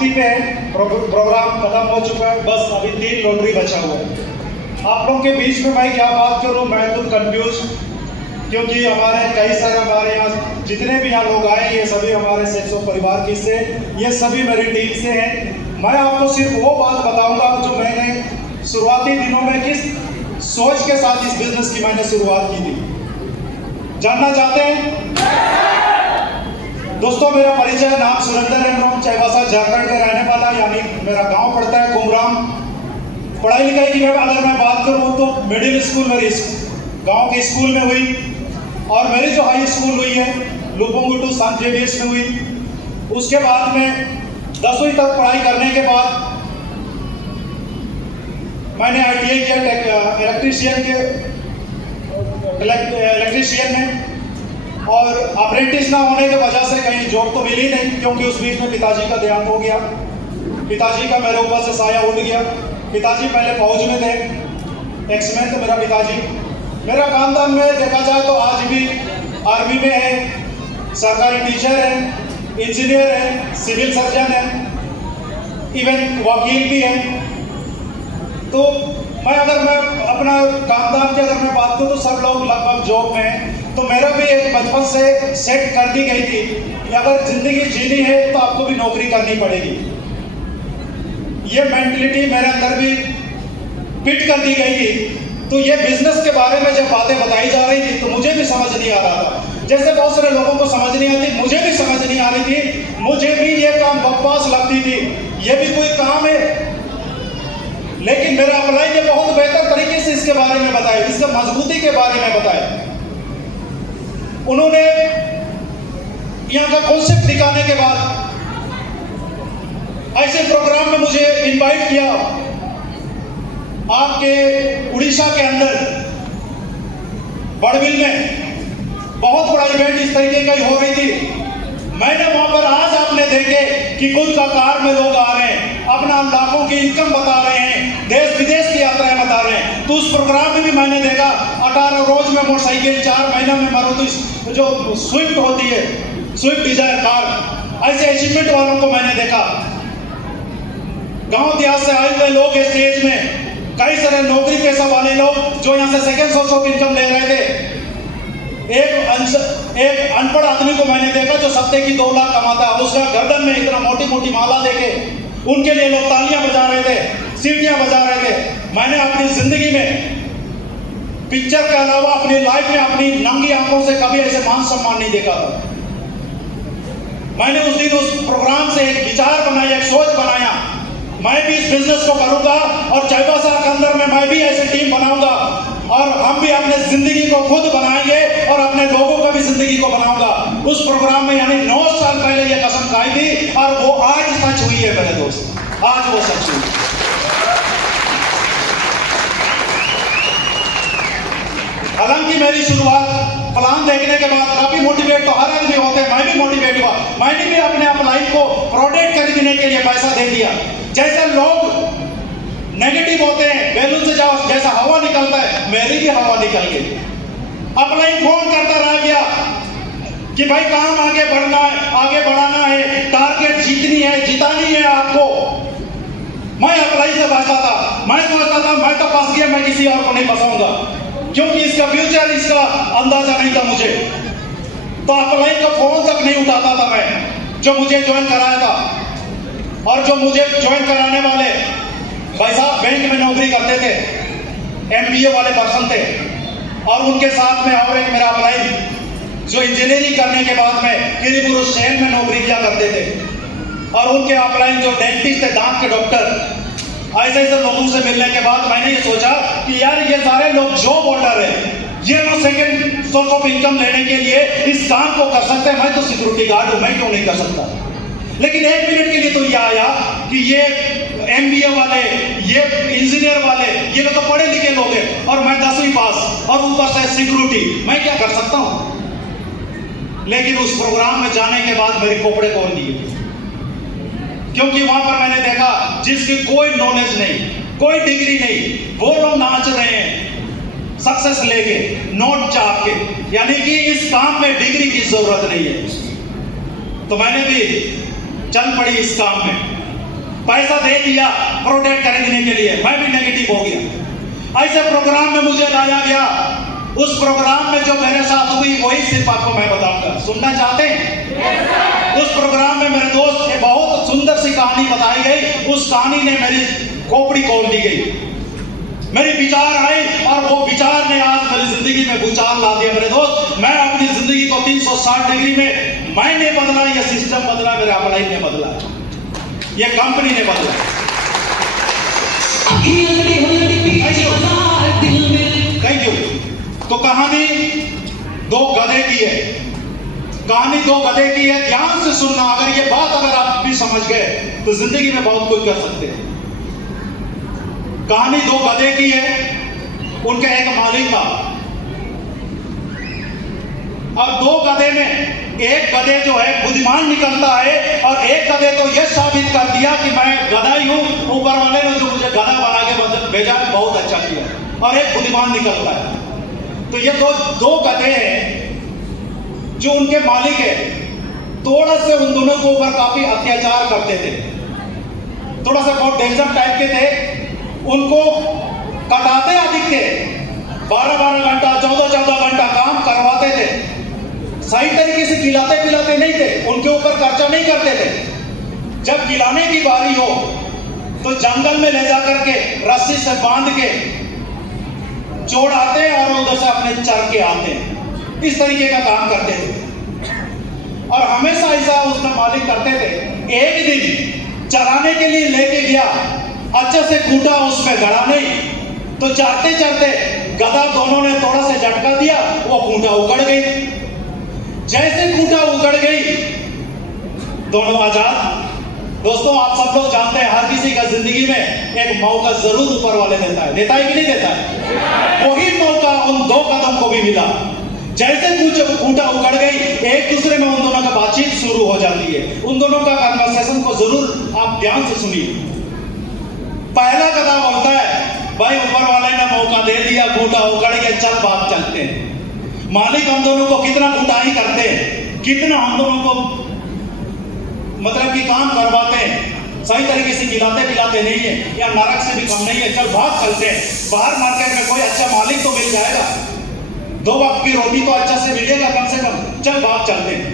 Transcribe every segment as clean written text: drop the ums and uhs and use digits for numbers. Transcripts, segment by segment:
समाप्ति पे है, प्रोग्राम खत्म हो चुका है, बस अभी 3 लॉटरी बचा हुआ है। आप लोगों के बीच में मैं क्या बात करूं, मैं तो कंफ्यूज, क्योंकि हमारे कई सारे हमारे यहाँ जितने भी यहाँ लोग आए ये सभी हमारे सेक्सो परिवार की से, ये सभी मेरी टीम से हैं। मैं आपको सिर्फ वो बात बताऊंगा जो मैंने शुरुआती दिनों में किस सोच के साथ इस बिजनेस की मैंने शुरुआत की थी। जानना चाहते हैं? दोस्तों मेरा परिचय, नाम सुरेंद्र है, मैं चाईबासा झारखंड का रहने वाला, यानी मेरा गांव पड़ता है कुमराम। पढ़ाई लिखाई की अगर मैं बात करूं तो मिडिल स्कूल मेरी गांव के स्कूल में हुई, और मेरी जो हाई स्कूल हुई है लुपुंगुटू संत जेवियर्स में हुई। उसके बाद में 10वीं तक पढ़ाई करने के बाद मैंने ITI किया इलेक्ट्रीशियन में, और अप्रेंटिस ना होने की वजह से कहीं जॉब तो मिली नहीं, क्योंकि उस बीच में पिताजी का देहांत हो गया। पिताजी का मेरे ऊपर से साया उड़ गया। पिताजी पहले फौज में थे, एक्समैन थे मेरा पिताजी। मेरा खानदान में देखा जाए तो आज भी आर्मी में है, सरकारी टीचर है, इंजीनियर है, सिविल सर्जन है, इवन वकील भी है। तो मैं अपना खानदान की अगर मैं बात करूँ तो सब लोग लगभग जॉब में हैं। तो मेरा भी एक बचपन से सेट कर दी गई थी कि अगर जिंदगी जीनी है तो आपको भी नौकरी करनी पड़ेगी। ये मेंटलिटी मेरे अंदर भी फिट कर दी गई थी। तो ये बिजनेस के बारे में जब बातें बताई जा रही थी तो मुझे भी समझ नहीं आ रहा था, जैसे बहुत सारे लोगों को समझ नहीं आती, मुझे भी समझ नहीं आ रही थी। मुझे भी ये काम बकवास लगती थी, ये भी कोई काम है। लेकिन मेरे अपलाइन ने बहुत बेहतर तरीके से इसके बारे में बताया, इसके मजबूती के बारे में बताया। उन्होंने यहाँ का कॉन्सेप्ट दिखाने के बाद ऐसे प्रोग्राम में मुझे इनवाइट किया। आपके उड़ीसा के अंदर बड़बिल में बहुत बड़ा इवेंट इस तरीके का ही हो रही थी। मैंने वहां पर आज आपने देखे कि खुद का कार में लोग आ रहे हैं, अपना लाखों की इनकम बता रहे हैं, देश विदेश की यात्राएं बता रहे हैं। तो उस प्रोग्राम में भी मैंने देखा 18 रोज में मोटरसाइकिल, 4 महीने में मारुति जो स्विफ्ट होती है, स्विफ्ट डिजायर कार, ऐसे अचीवमेंट वालों को मैंने देखा। गांव देहात से आए हुए लोग स्टेज में, कई सारे नौकरी पेशा वाले लोग जो यहाँ से सेकेंड सोर्स ऑफ इनकम ले रहे थे। एक अनपढ़ आदमी को मैंने देखा जो सप्ते की 2 लाख कमाता है, उसका गर्दन में इतना मोटी मोटी माला देके उनके लिए लोग तालियां बजा रहे थे, सीटियां बजा रहे थे। मैंने अपनी जिंदगी में पिक्चर के अलावा अपनी लाइफ में अपनी नंगी आंखों से कभी ऐसे मान सम्मान नहीं देखा था। मैंने उस दिन उस प्रोग्राम से एक विचार बनाया, एक सोच बनाया, मैं भी इस बिजनेस को करूंगा और चाईबासा के अंदर में मैं भी ऐसी टीम बनाऊंगा और हम भी अपने जिंदगी को खुद बनाएंगे और अपने लोगों का भी जिंदगी को बनाऊंगा। उस प्रोग्राम में यानी 9 साल पहले ये कसम खाई थी और वो आज सच हुई है मेरे दोस्त, आज वो सच हुई। हालांकि मेरी शुरुआत प्लान देखने के बाद काफी मोटिवेट तो हर आदमी होते हैं, मैं भी मोटिवेट हुआ। मैंने भी अपने अपलाइन को प्रोडक्ट खरीदने के लिए पैसा दे दिया। जैसे लोग नेगेटिव होते हैं, बैलून से जाओ जैसा हवा निकलता है, मेरी भी हवा निकल गई। अपलाइन फोन करता रह गया कि भाई काम आगे बढ़ना है, आगे बढ़ाना है, टारगेट जीतनी है, जितानी है आपको। मैं अपलाइन से बचता था, मैं सोचता था मैं तो फंस गया, मैं किसी और को नहीं फंसाऊंगा, क्योंकि इसका फ्यूचर इसका अंदाजा नहीं था मुझे। तो अपलाइन का फोन तक नहीं उठाता था मैं, जो मुझे ज्वाइन कराया था। और जो मुझे ज्वाइन कराने वाले भाई साहब बैंक में नौकरी करते थे, MBA वाले पर्सन थे, और उनके साथ में और एक मेरा अपलाइन जो इंजीनियरिंग करने के बाद में किरीपुरुष शहर में नौकरी किया करते थे, और उनके अपलाइन जो डेंटिस्ट थे, दांत के डॉक्टर। ऐसे ऐसे लोगों से मिलने के बाद मैंने ये सोचा कि यार ये सारे लोग जॉब होल्डर है, ये लोग सेकेंड सोर्स ऑफ इनकम लेने के लिए इस काम को कर सकते हैं। मैं तो सिक्योरिटी गार्ड हूं, मैं क्यों नहीं कर सकता? लेकिन 1 मिनट के लिए तो ये आया कि ये MBA वाले, ये इंजीनियर वाले, ये लोग तो पढ़े लिखे लोग हैं और मैं 10वीं पास और ऊपर से सिक्योरिटी, मैं क्या कर सकता हूं? लेकिन उस प्रोग्राम में जाने के बाद मेरे खोपड़े खोल दिए, क्योंकि वहां पर मैंने देखा जिसकी कोई नॉलेज नहीं, कोई डिग्री नहीं, वो लोग नाच रहे हैं सक्सेस लेके, नोट चाप के, यानी कि इस काम में डिग्री की जरूरत नहीं है। तो मैंने भी चल पड़ी इस काम में। पैसा दे दिया प्रोडक्ट खरीदने के लिए, मैं भी नेगेटिव हो गया। ऐसे प्रोग्राम में मुझे लाया गया, उस प्रोग्राम में जो मेरे साथ हुई वही सिर्फ आपको मैं बताऊंगा। सुनना चाहते हैं? उस प्रोग्राम में मेरे दोस्त ने बहुत सुंदर सी कहानी बताई गई, उस कहानी ने मेरी खोपड़ी खोल दी गई, मेरे विचार आए और वो विचार ने आज मेरी जिंदगी में भूचाल ला दिया। मेरे दोस्त, मैं अपनी जिंदगी को 360 डिग्री में मैंने बदला, ये सिस्टम बदला, मेरे अपलाइन ने बदला, ये कंपनी ने बदला। Thank you. तो कहानी दो गधे की है, कहानी दो गधे की है, ध्यान से सुनना। अगर ये बात अगर आप भी समझ गए तो जिंदगी में बहुत कुछ कर सकते हैं। कहानी दो गधे की है, उनका एक मालिक था और दो गधे में एक गधे जो है बुद्धिमान निकलता है और एक गधे तो यह साबित कर दिया कि मैं गधा ही हूं, ऊपर वाले ने जो मुझे गधा बना के भेजा बहुत अच्छा किया, और एक बुद्धिमान निकलता है। तो ये दो गधे हैं जो उनके मालिक है, थोड़ा से उन दोनों के ऊपर काफी अत्याचार करते थे, थोड़ा सा बहुत डेंजर टाइप के थे, उनको कटाते अधिक थे, 12-12 घंटा 14-14 घंटा काम करवाते थे, सही तरीके से खिलाते पिलाते नहीं थे, उनके ऊपर खर्चा नहीं करते थे। जब खिलाने की बारी हो तो जंगल में ले जाकर के रस्सी से बांध के छोड़ाते और उधर से अपने चर के आते, इस तरीके का काम करते थे और हमेशा ऐसा उसका मालिक करते थे। एक दिन चराने के लिए लेके गया, अच्छे से खूंटा उसमें गड़ा नहीं, तो चरते चरते गधा दोनों ने थोड़ा सा झटका दिया, वो खूंटा उगड़ गई। जैसे खूंटा उगड़ गई दोनों आजाद। दोस्तों, आप सब लोग जानते हैं हर किसी का जिंदगी में एक मौका जरूर ऊपर वाले देता है कि नहीं देता है? वही मौका उन दो कदम को भी मिला। जैसे खूंटा उगड़ गई, एक दूसरे में उन दोनों का बातचीत शुरू हो जाती है। उन दोनों का कन्वर्सेशन को जरूर आप ध्यान से सुनिए। पहला गधा बोलता है, भाई ऊपर वाले ने मौका दे दिया, खूंटा उगड़ गया, चल बात चलते हैं। मालिक हम दोनों को कितना कुटाई करते हैं, कितना हम दोनों को मतलब कि काम करवाते हैं, सही तरीके से खिलाते पिलाते नहीं है, या नरक से भी कम नहीं है, चल भाग चलते हैं। बाहर मार्केट में कोई अच्छा मालिक तो मिल जाएगा, 2 वक्त की रोटी तो अच्छा से मिलेगा कम से कम, चल भाग चलते हैं।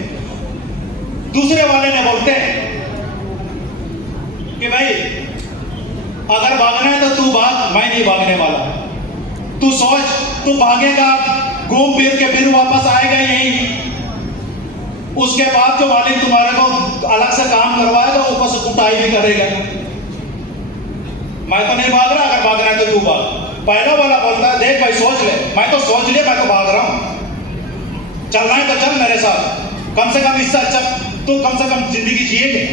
दूसरे वाले ने बोलते हैं कि भाई अगर भागना है तो तू भाग, मैं नहीं भागने वाला, तू सोच, तू भागेगा घूम फिर के फिर वापस आएगा यही, उसके बाद जो मालिक तुम्हारे को अलग से काम करवाएगा, ऊपर से कुटाई भी करेगा। मैं तो नहीं भाग रहा, अगर भागना है तो तू भाग। पहला वाला बोलता है, देख भाई सोच ले, मैं तो सोच लिया, मैं तो भाग रहा हूं, चलना है तो चल मेरे साथ, कम से कम इससे अच्छा तू कम से कम जिंदगी जिएंगे।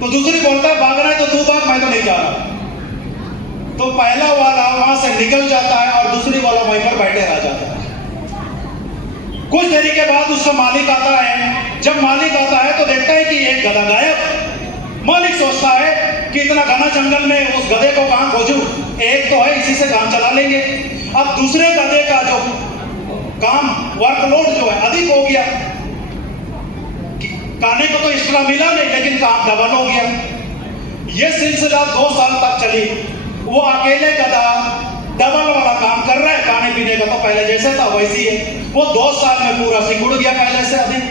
तो दूसरी बोलता है, भागना है तो तू भाग, मैं तो नहीं जा रहा। तो पहला वाला वहां से निकल जाता है और दूसरी वाला वहीं पर बैठे रह जाता है। कुछ देरी के बाद उसका मालिक आता है। जब मालिक आता है तो देखता है कि एक गधा गायब। मालिक सोचता है कि इतना घना जंगल में उस गधे को कहां खोजूं, एक तो है, इसी से काम चला लेंगे। अब दूसरे गधे का जो काम वर्कलोड जो है अधिक हो गया, खाने को तो एक्स्ट्रा मिला नहीं, लेकिन काम डबल हो गया। यह सिलसिला 2 साल तक चली। वो अकेले गधा डबल वाला काम कर रहा है, खाने पीने का तो पहले जैसे था वैसी है। वो 2 साल में पूरा सिकुड़ गया पहले से अधिक।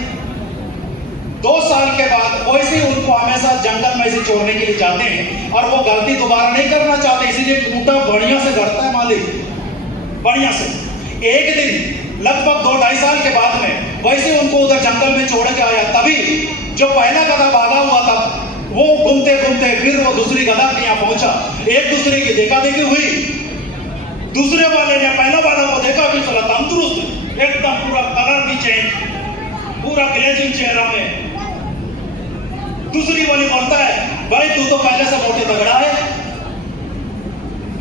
2 साल के बाद वैसे ही उनको हमेशा जंगल में से छोड़ने के लिए जाते हैं और वो गलती दोबारा नहीं करना चाहते, इसीलिए खूंटा बढ़िया से गढ़ता है मालिक, बढ़िया से। एक दिन लगभग 2-2.5 साल के बाद में वैसे उनको उधर जंगल में छोड़ के आया, तभी जो पहला गधा भागा हुआ था वो घूमते घूमते फिर वो दूसरी गधा के यहाँ पहुंचा। एक दूसरे की देखा देखी हुई। दूसरे वाले ने पहला वाला को देखा कि साला तंदुरुस्त, एकदम पूरा कलर भी चेंज, पूरा ग्लेजिंग चेहरा में। दूसरी वाली बोलता है, भाई तू तो पहले से मोटे तगड़ा है,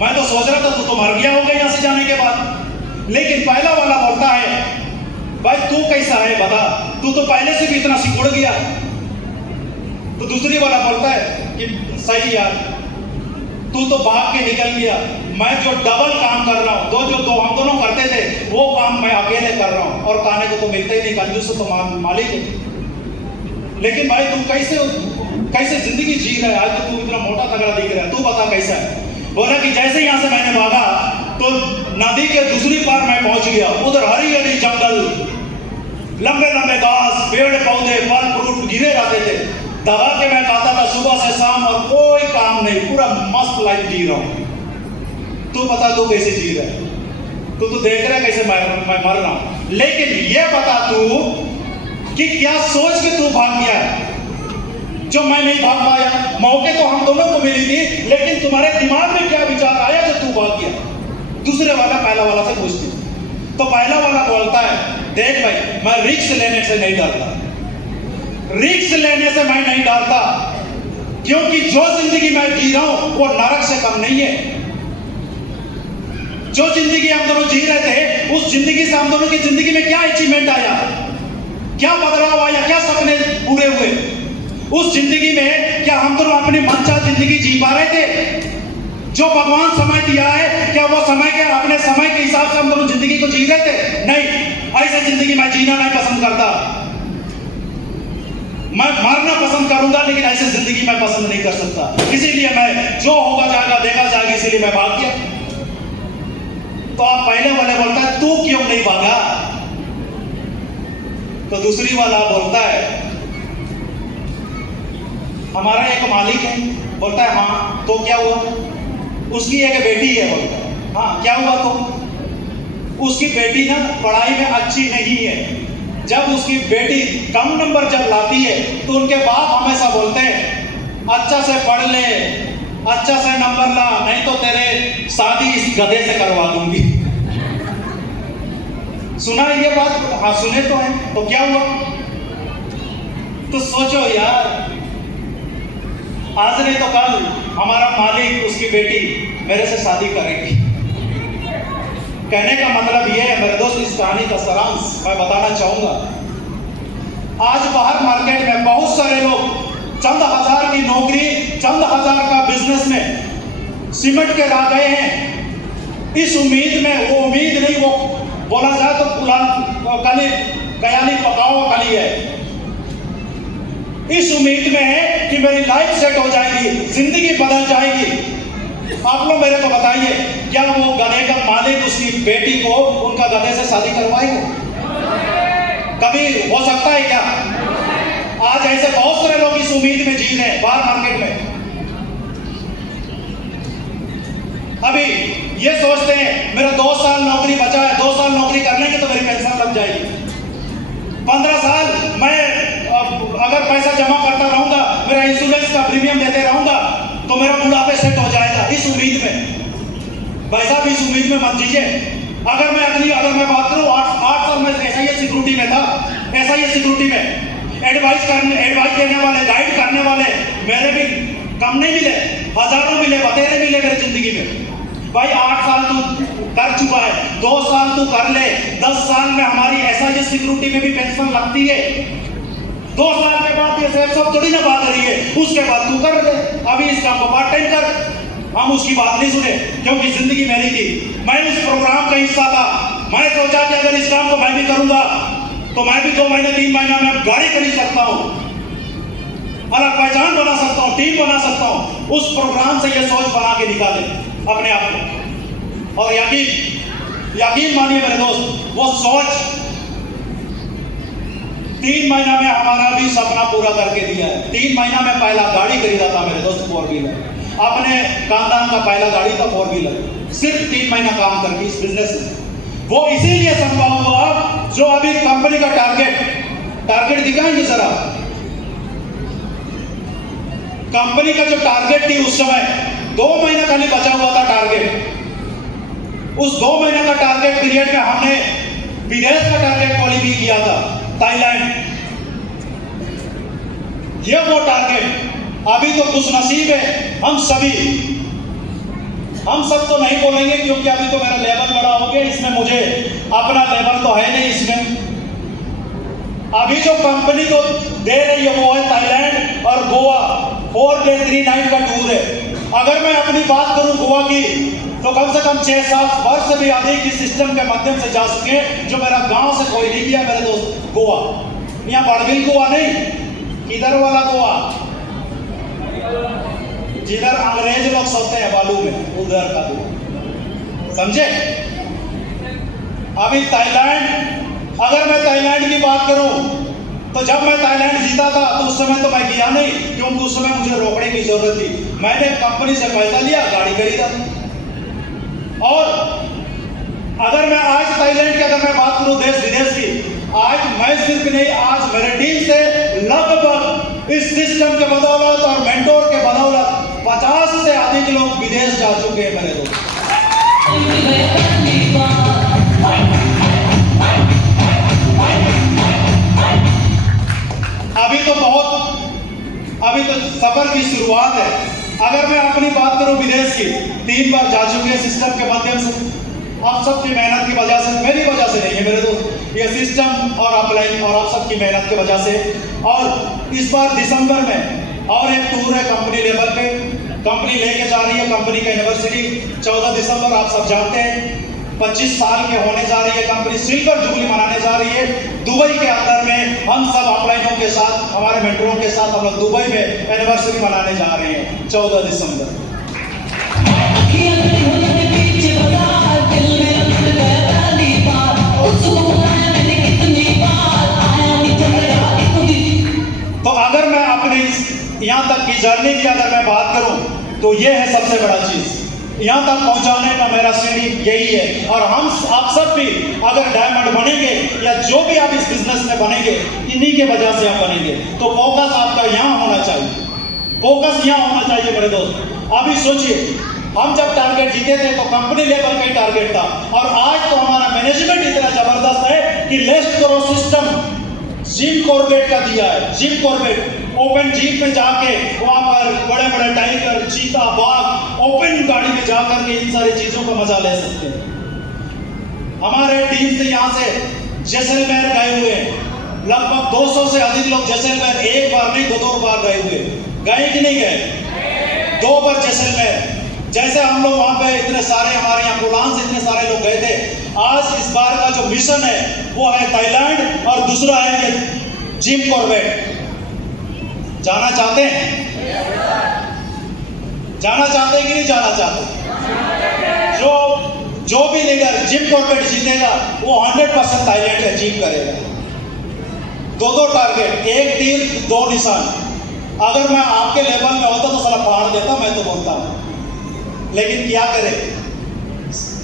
मैं तो सोच रहा था तू तो मर गया होगा यहाँ से जाने के बाद। लेकिन पहला वाला बोलता है, भाई तू कैसा है बता, तू तो पहले से भी इतना सिकुड़ गया। तो दूसरी वाला बोलता है कि सही यार, तू तो भाग के निकल गया, मैं जो डबल काम कर रहा हूँ, जो हम दोनों करते थे वो काम मैं अकेले कर रहा हूँ, और खाने को तो मिलता ही नहीं, कंजूस तो मालिक है। लेकिन भाई तू कैसे जिंदगी जी रहा है, आज तो तू इतना बोला कि जैसे यहाँ से मैंने भागा तो नदी के दूसरी पार मैं पहुंच गया। उधर हरी हरी जंगल, लंबे लंबे घास, पेड़ पौधे, फल फ्रूट गिरे रहते थे। दबा के मैं खाता था सुबह से शाम और कोई काम नहीं, पूरा मस्त लाइफ जी रहा हूं। तू बता तू कैसे जी रहा है? तू तो देख रहा है कैसे मैं मर रहा हूं। लेकिन ये बता तू कि क्या सोच के तू भाग गया जो मैं नहीं भाग पाया? मौके तो हम दोनों को मिली थी, लेकिन तुम्हारे दिमाग में क्या विचार आया जो तू भाग गया? दूसरे वाला पहला वाला से पूछती तो पहला वाला बोलता है, देख भाई मैं रिस्क लेने से नहीं डरता, रिस्क लेने से मैं नहीं डरता, क्योंकि जो जिंदगी मैं जी रहा हूं वो नरक से कम नहीं है। जो जिंदगी हम दोनों जी रहे थे उस जिंदगी से हम दोनों की जिंदगी में क्या अचीवमेंट आया, क्या बदलाव आया, क्या सपने पूरे हुए? उस जिंदगी में क्या हम दोनों अपनी मनचाह जिंदगी जी पा रहे थे? जो भगवान समय दिया है क्या वो समय के अपने समय के हिसाब से हम दोनों जिंदगी को जी रहे थे? नहीं, ऐसे जिंदगी मैं जीना नहीं पसंद करता। मैं मरना पसंद करूंगा लेकिन ऐसे जिंदगी मैं पसंद नहीं कर सकता। इसीलिए मैं जो होगा जाएगा देखा जाएगा, इसीलिए मैं भाग गया। तो आप पहले वाले बोलता है तू क्यों नहीं भागा? तो दूसरी वाला बोलता है हमारा एक मालिक है। बोलता है हाँ तो क्या हुआ? उसकी एक बेटी है। बोलता है हाँ क्या हुआ? तो उसकी बेटी ना पढ़ाई में अच्छी नहीं है। जब उसकी बेटी कम नंबर जब लाती है तो उनके बाप हमेशा बोलते हैं अच्छा से पढ़ ले, अच्छा से नंबर ला, नहीं तो तेरे शादी इस गधे से करवा दूंगी। सुना है ये बात? हाँ सुने तो है। तो क्या हुआ? तो सोचो यार, आज नहीं तो कल हमारा मालिक उसकी बेटी मेरे से शादी करेगी। कहने का मतलब ये है मेरे दोस्त, इस कहानी का सारांश मैं बताना चाहूंगा। आज बाहर मार्केट में बहुत सारे लोग चंद हजार की नौकरी, चंद हजार का बिजनेस में सिमट के रह गए हैं इस उम्मीद में, वो उम्मीद नहीं, वो बोला जाए तो कली कयाली पकाओ कली है, इस उम्मीद में है कि मेरी लाइफ सेट हो जाएगी, जिंदगी बदल जाएगी। आप लोग मेरे को बताइए क्या वो गधे का मालिक उसकी बेटी को उनका गधे से शादी करवाएगा? कभी हो सकता है क्या? आज ऐसे बहुत सारे लोग इस उम्मीद में जी रहे हैं बाहर मार्केट में। अभी ये सोचते हैं मेरा 2 साल नौकरी बचा है, 2 साल नौकरी कर लेंगे तो मेरी पेंशन लग जाएगी। 15 साल मैं अगर पैसा जमा करता रहूंगा, मेरा इंश्योरेंस का प्रीमियम देते रहूंगा तो मेरा बुढ़ापे सेट हो जाएगा। इस उम्मीद में भाई साहब, इस उम्मीद में मत दीजिए। अगर मैं बात करूं 8 साल में SIS सिक्योरिटी में था, SIS सिक्योरिटी में एडवाइस देने वाले, गाइड करने वाले मेरे भी कम नहीं मिले, हजारों मिले, बतेरे मिले मेरी जिंदगी में। भाई 8 साल तू कर चुका है, 2 साल तू कर ले, 10 साल में हमारी SIS सिक्योरिटी में भी पेंशन लगती है। 2 साल के बाद ये सब थोड़ी ना बात रही है, उसके बाद तू कर ले, अभी इस काम को पार्ट टाइम कर। हम उसकी बात नहीं सुने क्योंकि जिंदगी मेरी थी, मैं इस प्रोग्राम का हिस्सा था। मैं सोचा कि अगर इस काम को मैं भी करूंगा तो मैं भी 2 महीने 3 महीना में गाड़ी खरीद सकता हूं, अलग पहचान बना सकता हूं, टीम बना सकता हूं। उस प्रोग्राम से ये सोच बना के निकाले अपने आप को, और यकीन मानिए मेरे दोस्त, वो सोच 3 महीना में हमारा भी सपना पूरा करके दिया है। 3 महीना में पहला गाड़ी खरीदा था मेरे दोस्त, 4 व्हीलर, अपने खानदान का पहला गाड़ी था 4 व्हीलर, सिर्फ 3 महीना काम करके इस बिजनेस में। वो इसीलिए संभव हुआ जो अभी कंपनी का टारगेट दिखाएंगे जरा। कंपनी का जो टारगेट थी उस समय 2 महीना खाली बचा हुआ था टारगेट। उस 2 महीने का टारगेट पीरियड में हमने विदेश का टारगेट क्वालिफाई किया था, थाईलैंड। ये वो टारगेट। अभी तो खुश नसीब है हम सब तो नहीं बोलेंगे क्योंकि अभी तो मेरा लेवल बड़ा हो गया, इसमें मुझे अपना लेवल तो है नहीं इसमें। अभी जो कंपनी को दे रही है वो है थाईलैंड और गोवा, 4 डे 3 नाइट का टूर है। अगर मैं अपनी बात करूं गोवा की तो कम से कम 6-7 वर्ष से भी अधिक इस सिस्टम के माध्यम से जा चुके, जो मेरा गांव से कोई नहीं गया मेरे दोस्त। गोवा, यहाँ बड़बिल गोवा नहीं, किधर वाला गोवा जिधर अंग्रेज लोग सोते हैं बालू में, उधर का दुआ, समझे। अभी थाईलैंड, अगर मैं थाईलैंड की बात करूं तो जब मैं थाईलैंड जीता था तो उस समय तो मैं गया नहीं, क्योंकि उस समय मुझे रोकने की जरूरत थी। मैंने कंपनी से पैसा लिया, गाड़ी खरीदा। और अगर मैं आज थाईलैंड की अगर मैं बात करूं देश विदेश की, आज मैं सिर्फ नहीं, आज मेरे टीम से लगभग इस सिस्टम के बदौलत और मेंटोर के बदौलत 50 से अधिक लोग विदेश जा चुके हैं मेरे दोस्त। अभी तो सफर की शुरुआत है। अगर मैं अपनी बात करूं विदेश की, 3 बार जा चुके हैं सिस्टम के माध्यम से। आप सबकी मेहनत की वजह से, मेरी वजह से नहीं है मेरे दोस्त, ये सिस्टम और अपलाइन और आप सबकी मेहनत की वजह से। और इस बार दिसंबर में और एक टूर है कंपनी लेवल पे, कंपनी लेके जा रही है कंपनी का एनिवर्सरी 14 दिसंबर, आप सब जानते हैं 25 साल के होने जा रही है कंपनी, सिल्वर जुबली मनाने जा रही है दुबई के अंदर में। हम सब अपलाइनों के साथ, हमारे मेंटरों के साथ हम लोग दुबई में एनिवर्सरी मनाने जा रहे हैं 14 दिसंबर। तो अगर मैं अपने यहाँ तक की जर्नी की अगर मैं बात करूं तो ये है सबसे बड़ा चीज, यहाँ तक पहुंचाने का मेरा सीढ़ी यही है। और हम आप सब भी अगर डायमंड बनेंगे या जो भी आप इस बिजनेस में बनेंगे, इन्हीं के वजह से आप बनेंगे। तो फोकस आपका यहाँ होना चाहिए, फोकस यहाँ होना चाहिए मेरे दोस्त। अभी सोचिए, हम जब टारगेट जीते थे तो कंपनी लेवल का ही टारगेट था, और आज तो हमारा मैनेजमेंट इतना जबरदस्त है कि let's grow system Jim Corbett का दिया है। जिम कॉर्बेट ओपन जीप में जाके वहां पर बड़े बड़े टाइगर, चीता, बाघ ओपन गाड़ी में जाकर के इन सारी चीजों का मजा ले सकते हैं। हमारे टीम से यहाँ से जैसलमेर गए हुए लगभग 200 से अधिक लोग जैसलमेर, एक बार नहीं 2 बार गए हुए। गए कि नहीं गए? 2 बार जैसलमेर। जैसे हम लोग वहां पे इतने सारे हमारे यहाँ कुलान से इतने सारे लोग गए थे, आज इस बार का जो मिशन है वो है थाईलैंड और दूसरा है ये जिम कॉर्बेट। जाना चाहते हैं? जाना चाहते हैं कि नहीं जाना चाहते? जो भी लीडर जिम कॉर्बेट जीतेगा वो 100% थाईलैंड अचीव करेगा। 2 टारगेट, 1 तीर 2 निशान। अगर मैं आपके लेवल में होता तो साला फाड़ देता, मैं तो बोलता हूं। लेकिन क्या करें,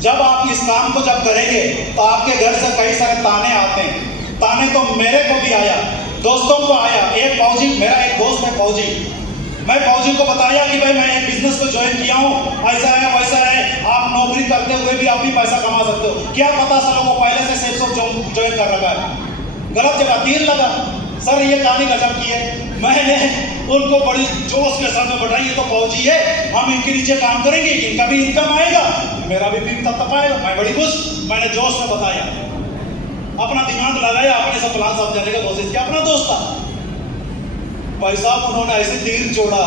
जब आप इस काम को जब करेंगे तो आपके घर से कई सारे ताने आते हैं। ताने तो मेरे को भी आया, दोस्तों को आया। एक फौजी, मेरा एक दोस्त है फौजी, मैं फौजी को बताया कि भाई मैं एक बिजनेस को ज्वाइन किया हूँ, ऐसा है वैसा है, आप नौकरी करते हुए भी आप भी पैसा कमा सकते हो। क्या पता सालों को पहले से सेल्स ज्वाइन कर रखा है, गलत जगह तीर लगा। सर ये कहानी गजब की है। मैंने उनको बड़ी जोश के साथ में बताई, ये तो फौजी है, हम इनके नीचे काम करेंगे, इनका भी इनकम आएगा, मेरा भी तब तक आएगा। मैं बड़ी खुश, मैंने जोश में बताया, अपना दिमाग लगाया, अपने से प्लान समझाने का कोशिश किया। अपना दोस्त था भाई साहब, उन्होंने ऐसे तीर छोड़ा,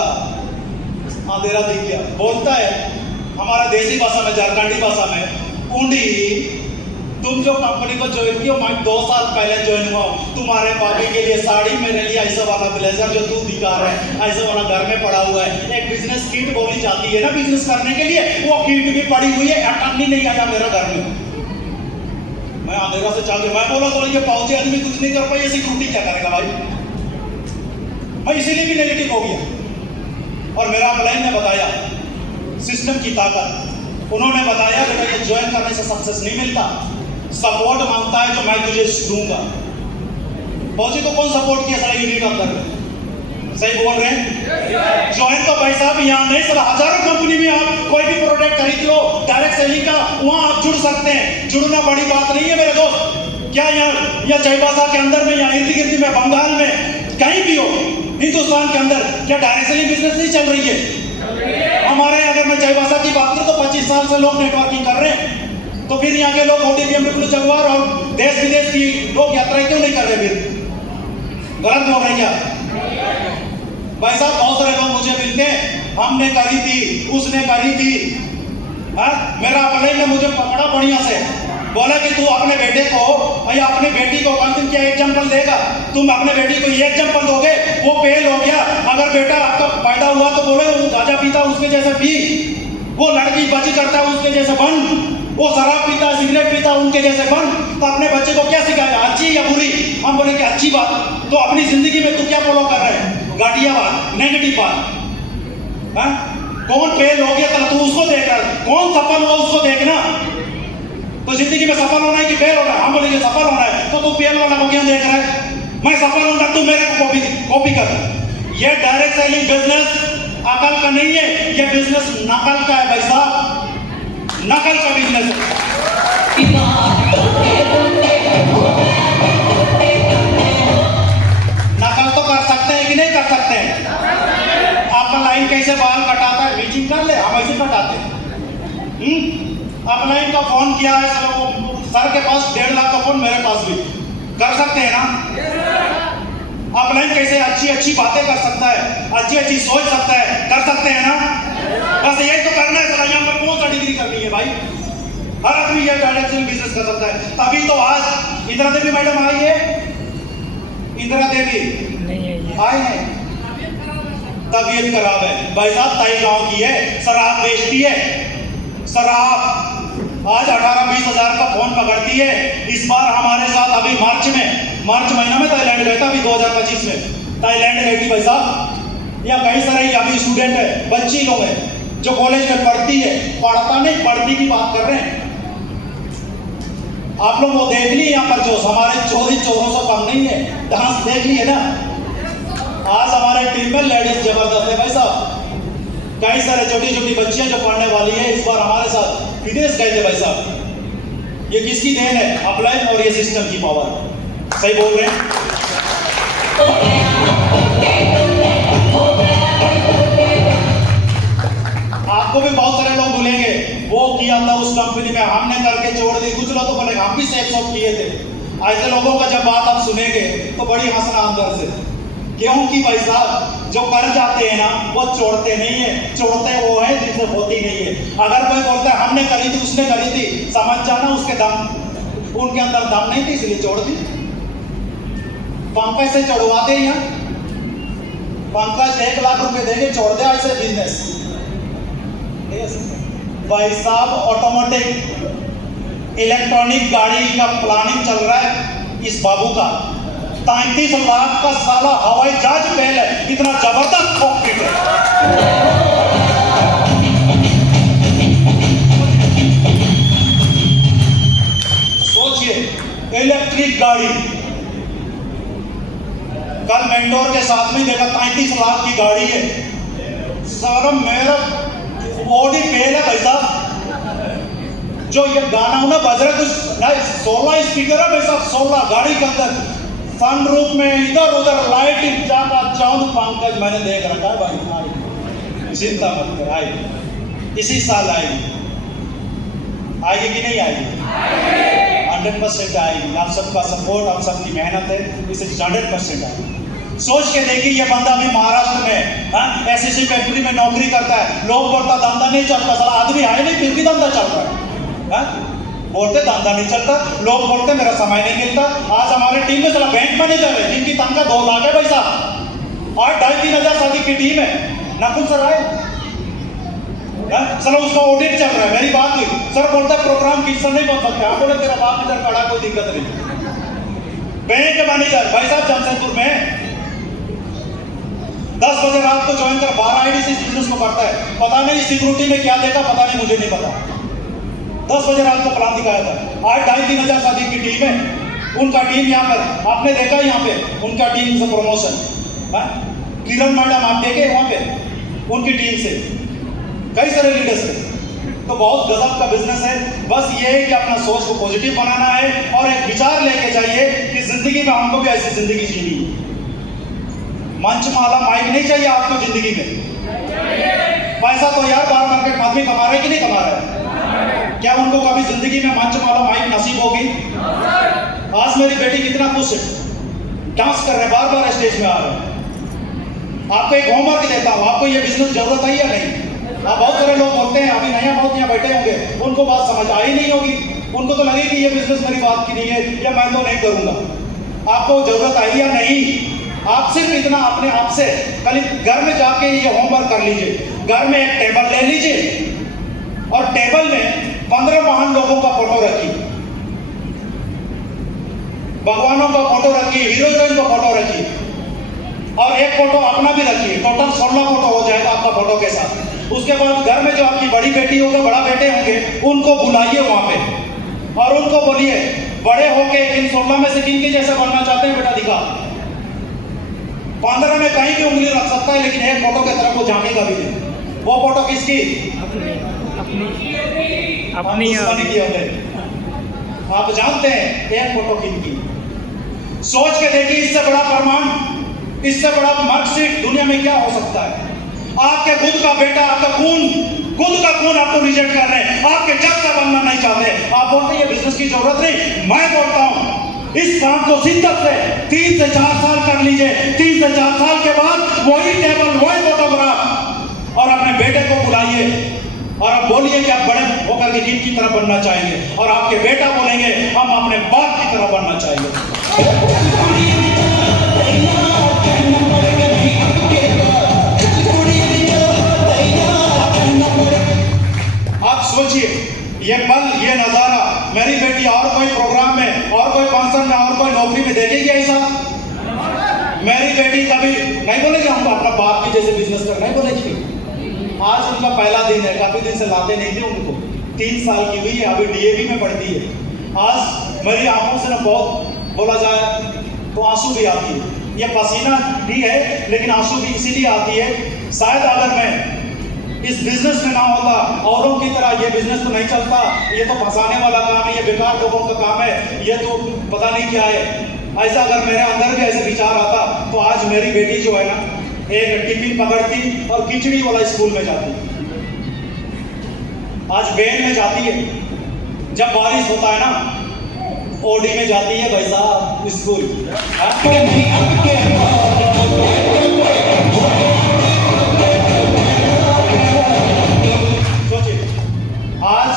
अंधेरा दिख गया। बोलता है हमारा देसी भाषा में, झारखंडी भाषा में, ऊंडी तुम जो कंपनी को ज्वाइन किया, मैं 2 साल पहले ज्वाइन हुआ हूँ। तुम्हारे पापी के लिए साड़ी, मेरे लिए ऐसा वाला ब्लेजर जो तू दिखा रहा है, ऐसा वाला घर में पड़ा हुआ है। एक बिजनेस किट बोली जाती है ना बिजनेस करने के लिए, वो किट भी पड़ी हुई है, अटक नहीं आया मेरा घर में। मैं अंधेरा से चल के मैं बोला तो ये फौजी आदमी कुछ नहीं कर पाई, ये सिक्योरिटी क्या करेगा भाई। मैं इसीलिए भी नेगेटिव हो गया। और मेरा अपलाइन ने बताया सिस्टम की ताकत, उन्होंने बताया बेटा ये ज्वाइन करने से सक्सेस नहीं मिलता, सपोर्ट मांगता है जो मैं तुझे दूंगा। फौजी को कौन सपोर्ट किया सारा यूनिट अंदर में? सही बोल रहे हैं? ज्वाइन तो भाई साहब यहाँ नहीं, सर हजारों कंपनी में आप कोई भी प्रोडक्ट खरीद लो डायरेक्ट सेलिंग का, वहां आप जुड़ सकते हैं। जुड़ना बड़ी बात नहीं है मेरे दोस्त। क्या यहाँ चाईबासा के अंदर में, या इर्द गिर्द में, बंगाल में, कहीं भी हो हिंदुस्तान के अंदर, क्या डायरेक्ट सेलिंग बिजनेस नहीं चल रही है? हमारे अगर मैं चाईबासा की बात करूं तो 25 साल से लोग नेटवर्किंग कर रहे हैं। तो फिर यहाँ के लोग OTPM जगवार और देश विदेश की लोग यात्राएं क्यों नहीं कर रहे? फिर गलत बोल रहे क्या भाई साहब? बहुत सारे लोग मुझे मिलते हैं, हमने करी थी, उसने करी थी। मेरा अपलाइन ने मुझे पकड़ा बढ़िया से, बोला कि तू अपने बेटे को या अपनी बेटी को कल तुम क्या एग्जाम्पल देगा, तुम अपने बेटी को ये एग्जाम्पल दोगे, वो फेल हो गया। अगर बेटा आपका पैदा हुआ तो बोले वो गांजा पीता उसके जैसे पी, वो लड़की बची करता है उसके जैसे बन, वो शराब पीता सिगरेट पीता उनके जैसे बन। तो अपने बच्चे को क्या सिखाएगा, अच्छी या बुरी? हम बोले कि अच्छी बात। तो अपनी जिंदगी में तू क्या फॉलो कर रहे हैं, घटिया बात, नेगेटिव बात। कौन फेल हो गया तू उसको देख रहा है, कौन सफल हुआ उसको देखना। तो जिंदगी में सफल होना है कि फेल होना है? हम बोलेंगे सफल होना है, तो तू फेल वाला को क्यों देख रहा है? मैं सफल होना, तू मेरे को कॉपी कर। ये डायरेक्ट सेलिंग बिजनेस अकल का नहीं है, ये बिजनेस नकल का है भाई साहब, नकल का बिजनेस है। नकल तो कर सकते हैं कि नहीं कर सकते हैं? आपका लाइन कैसे बाल कटाता है, मीचिंग कर ले, हम ऐसे कटाते हैं। अपलाइन का फोन किया है सर के पास 1.5 लाख का फोन मेरे पास भी, कर सकते हैं ना? अपलाइन कैसे अच्छी अच्छी बातें कर सकता है, अच्छी अच्छी सोच सकता है, कर सकते हैं ना? बस यही तो करना है। सर यहाँ पर कौन सा डिग्री करनी है भाई? हर आदमी ये डायरेक्शन बिजनेस कर सकता है। तभी तो आज इंदिरा देवी मैडम आई है, इंदिरा देवी आई है, तबीयत खराब है भाई साहब, ताई गांव की है, शराब बेचती है, शराब आज 18-20 हजार का फोन पकड़ती है। इस बार हमारे साथ अभी मार्च महीना में थाईलैंड गया था, अभी 2025 में थाईलैंड गई थी भाई साहब। या कई सारे अभी स्टूडेंट है, बच्ची लोग हैं जो कॉलेज में पढ़ती है, पढ़ता नहीं पढ़ती की बात कर रहे हैं। आप लोग वो देख ली यहाँ पर जो हमारे चोरों से कम नहीं है, डांस देख लिए ना। आज हमारे टीम में लेडीज जबरदस्त है भाई साहब, कई सारे छोटी छोटी बच्चियां जो पढ़ने वाली है इस बार हमारे साथ विदेश गए थे भाई साहब। ये किसकी देन है? अपलाइन और ये सिस्टम की पावर। सही बोल रहे हैं। आपको भी बहुत सारे लोग भूलेंगे, वो किया था उस कंपनी में, हमने करके छोड़ दी। कुछ लोग तो बोले हम भी सेफ शॉप किए थे। ऐसे लोगों का जब बात आप सुनेंगे तो बड़ी हंसना अंदर से, क्योंकि भाई साहब जो कर जाते हैं ना वो छोड़ते नहीं है, छोड़ते वो है जिनसे होती नहीं है। अगर कोई बोलता है हमने करी थी उसने करी थी, समझ जाना उसके दम, उनके अंदर दम नहीं थी इसलिए छोड़ दी। पंकज से चढ़वाते यहाँ, पंकज 1 लाख रुपए देके छोड़ दे ऐसे बिजनेस। भाई साहब ऑटोमेटिक इलेक्ट्रॉनिक गाड़ी का प्लानिंग चल रहा है इस बाबू का, 33 लाख का साला हवाई जहाज फेल है, इतना जबरदस्त कॉकपिट है। सोचिए इलेक्ट्रिक गाड़ी, कल मेंटोर के साथ में देखा 33 लाख की गाड़ी है। सर मेरा बॉडी फेल है भाई साहब। जो ये गाना ना बज रहा कुछ 16 स्पीकर है भाई साहब, 16 गाड़ी के अंदर, सनरूफ में इधर उधर लाइट जाता चांद। पंकज मैंने देख रखा है भाई, चिंता मत कर, आएगी इसी साल आएगी। आएगी कि नहीं आएगी? 100% आएगी। आप सबका सपोर्ट, आप सबकी मेहनत है, इसे 100% आएगी। सोच के देखिए ये बंदा अभी महाराष्ट्र में एसएससी फैक्ट्री में नौकरी करता है। लोग बोलता धंधा नहीं चलता, साला आदमी है नहीं फिर भी धंधा चल रहा है। बोलते धंधा नहीं चलता, लोग बोलते मेरा समय नहीं मिलता। आज हमारे टीम में साला बैंक मैनेजर है जिनकी तनख्वाह 2 लाख है भाई साहब, और 2,500-3 हजार शादी की टीम है। नकुल सर आए, चलो उसका ऑडिट चल रहा है, मेरी बात हुई, सर बोलता प्रोग्राम किस नहीं बन सकते। आप बोले तेरा बाप इधर खड़ा, कोई दिक्कत नहीं। बैंक मैनेजर भाई साहब जमशेदपुर में 10 बजे रात को ज्वाइन कर 12 आईडी से बिजनेस को करता है। पता नहीं सिक्योरिटी में क्या देखा, पता नहीं, मुझे नहीं पता। 10 बजे रात को प्लान दिखाया था। आज 2,500-3 हजार शादी की टीम है, उनका टीम यहाँ पर आपने देखा, यहाँ पे उनका टीम से प्रमोशन, किरण मैडम आप देखे वहाँ पे उनकी टीम से कई सारे लीडर्स थे। तो बहुत गजब का बिजनेस है। बस ये है कि अपना सोच को पॉजिटिव बनाना है और एक विचार लेके जाइए कि जिंदगी में हमको भी ऐसी जिंदगी जीनी है। मंचमाला माइक नहीं चाहिए आपको जिंदगी में। पैसा तो यार बार मार्केट में आदमी कमा रहा है कि नहीं कमा रहा है? क्या उनको कभी जिंदगी में मंचमाला माइक नसीब होगी? आज मेरी बेटी कितना खुश है, डांस कर रहे हैं, बार बार स्टेज में आ रहे हैं। आपको एक होमवर्क देता हूँ, आपको ये बिजनेस जरूरत है या नहीं? आप बहुत सारे लोग बोलते हैं, अभी नया बहुत यहाँ बैठे होंगे, उनको बात समझ आई नहीं होगी। उनको तो लगे कि ये बिजनेस मेरी बात की नहीं है या मैं तो नहीं करूंगा। आपको जरूरत आई या नहीं, आप सिर्फ इतना अपने आप से कल घर में जाके ये होमवर्क कर लीजिए। घर में एक टेबल ले लीजिए और टेबल में 15 महान लोगों का फोटो रखिए, भगवानों का फोटो रखिए, हीरो हीरोइन का फोटो रखिए और एक फोटो अपना भी रखिए। टोटल 16 फोटो हो जाएगा आपका फोटो के साथ। उसके बाद घर में जो आपकी बड़ी बेटी होगी, बड़ा बेटे होंगे, उनको बुलाइए वहां पे और उनको बोलिए बड़े होके इन 16 में से किन के जैसा बनना चाहते हैं बेटा दिखा। 15 में कहीं भी उंगली रख सकता है लेकिन एक फोटो की तरफ वो झांकेगा भी नहीं। वो फोटो किसकी? अपनी की होते। आप जानते हैं एक फोटो किनकी? सोच के देखिए, इससे बड़ा प्रमाण, इससे बड़ा मार्कशीट दुनिया में क्या हो सकता है? आपके खुद का बेटा, आपका खुद का खून आपको रिजेक्ट कर रहे हैं, आपके जग का बनना नहीं चाहते। आप बोलते हैं ये बिजनेस की जरूरत नहीं। मैं बोलता हूं इस काम को शिद्दत से 3 से 4 साल कर लीजिए। 3 से 4 साल के बाद वही टेबल, वही फोटोग्राफ और अपने बेटे को बुलाइए और आप बोलिए कि आप बड़े होकर के किन की तरह बनना चाहेंगे और आपके बेटा बोलेंगे हम अपने बाप की तरह बनना चाहेंगे। आप सोचिए ये पल, ये नजारा मेरी बेटी और कोई प्रोग्राम में, और कोई फंक्शन में, और कोई नौकरी में देखेगी ऐसा? मेरी बेटी कभी नहीं बोलेगी हम अपना बाप की जैसे बिजनेस करना, नहीं बोलेगी। आज उनका पहला दिन है, काफी दिन से लाते नहीं थे उनको। 3 साल की हुई है, अभी डीएवी में पढ़ती है। आज मेरी आंखों से ना बहुत बोला जाए तो आंसू भी आती है। ये पसीना भी है लेकिन आंसू भी इसीलिए आती है, शायद अगर मैं इस बिजनेस में ना होता, औरों की तरह ये बिजनेस तो नहीं चलता, ये तो फंसाने वाला काम है, ये बेकार लोगों का काम है, ये तो पता नहीं क्या है। ऐसा अगर मेरे अंदर भी ऐसे विचार आता तो आज मेरी बेटी जो है ना एक टिफिन पकड़ती और खिचड़ी वाला स्कूल में जाती, आज वैन में जाती है। जब बारिश होता है ना ओडी में जाती है भाई साहब स्कूल। सोचिए आज